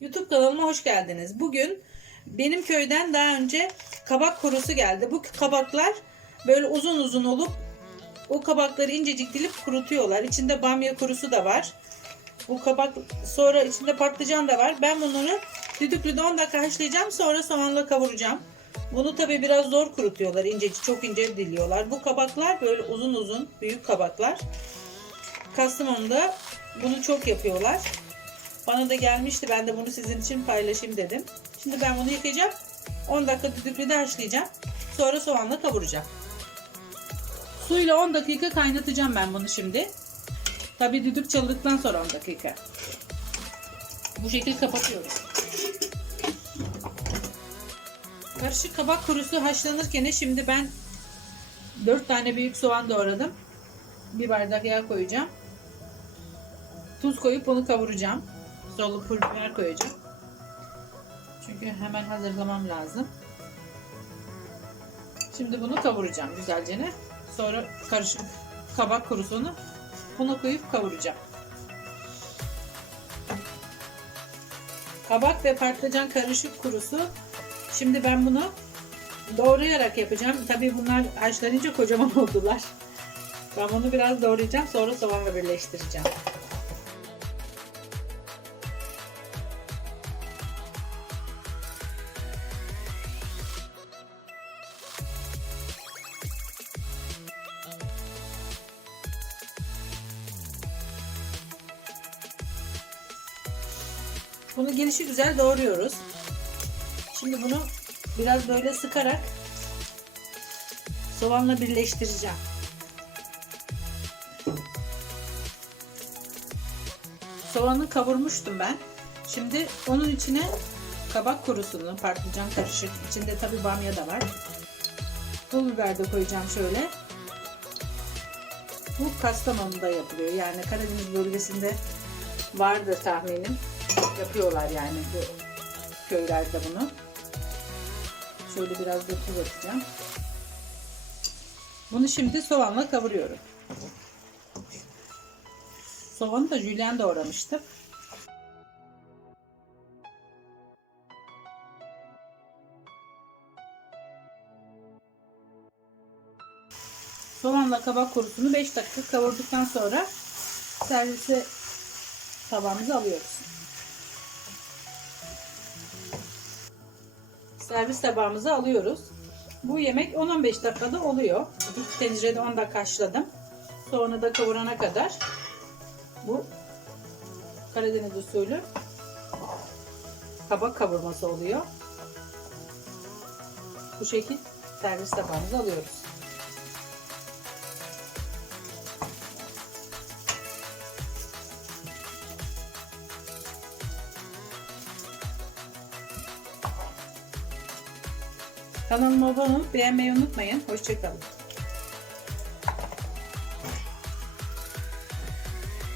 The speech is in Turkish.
YouTube kanalıma hoş geldiniz. Bugün benim köyden daha önce kabak kurusu geldi. Bu kabaklar böyle uzun uzun olup o kabakları incecik dilip kurutuyorlar. İçinde bamya kurusu da var. Bu kabak sonra içinde patlıcan da var. Ben bunları düdüklüde 10 dakika haşlayacağım. Sonra soğanla kavuracağım. Bunu tabi biraz zor kurutuyorlar. İncecik çok ince diliyorlar. Bu kabaklar böyle uzun uzun büyük kabaklar. Kastamonu'da bunu çok yapıyorlar. Bana da gelmişti. Ben de bunu sizin için paylaşayım dedim. Şimdi ben bunu yıkayacağım. 10 dakika düdüklüde haşlayacağım. Sonra soğanla kavuracağım. Suyla 10 dakika kaynatacağım ben bunu şimdi. Tabi düdük çaldıktan sonra 10 dakika. Bu şekilde kapatıyorum. Karışık kabak kurusu haşlanırken şimdi ben 4 tane büyük soğan doğradım. Bir bardak yağ koyacağım. Tuz koyup bunu kavuracağım. Solu pul biber koyacağım. Çünkü hemen hazırlamam lazım. Şimdi bunu kavuracağım güzelce. ne. Sonra karışık kabak kurusunu buna koyup kavuracağım. Kabak ve patlıcan karışık kurusu. Şimdi ben bunu doğrayarak yapacağım. Tabii bunlar haşlanınca kocaman oldular. Ben bunu biraz doğrayacağım. Sonra soğanla birleştireceğim. Bunu gelişi güzel doğruyoruz. Şimdi bunu biraz böyle sıkarak soğanla birleştireceğim. Soğanı kavurmuştum ben. Şimdi onun içine kabak kurusunu, patlıcan karışık. İçinde tabi bamya da var. Pul biber de koyacağım şöyle. Bu Kastamonu'da yapılıyor. Yani Karadeniz bölgesinde vardır tahminim. Yapıyorlar yani bu köylerde bunu. Şöyle biraz da tuz atacağım. Bunu şimdi soğanla kavuruyorum. Soğanı da jülyen doğramıştım. Soğanla kabak kurusunu 5 dakika kavurduktan sonra servise tabağımıza alıyoruz. Servis tabağımıza alıyoruz. Bu yemek 10-15 dakikada oluyor. İlk tencerede 10 dakika haşladım. Sonra da kavurana kadar bu Karadeniz usulü kabak kavurması oluyor. Bu şekil servis tabağımıza alıyoruz. Kanalıma abone olup beğenmeyi unutmayın. Hoşçakalın.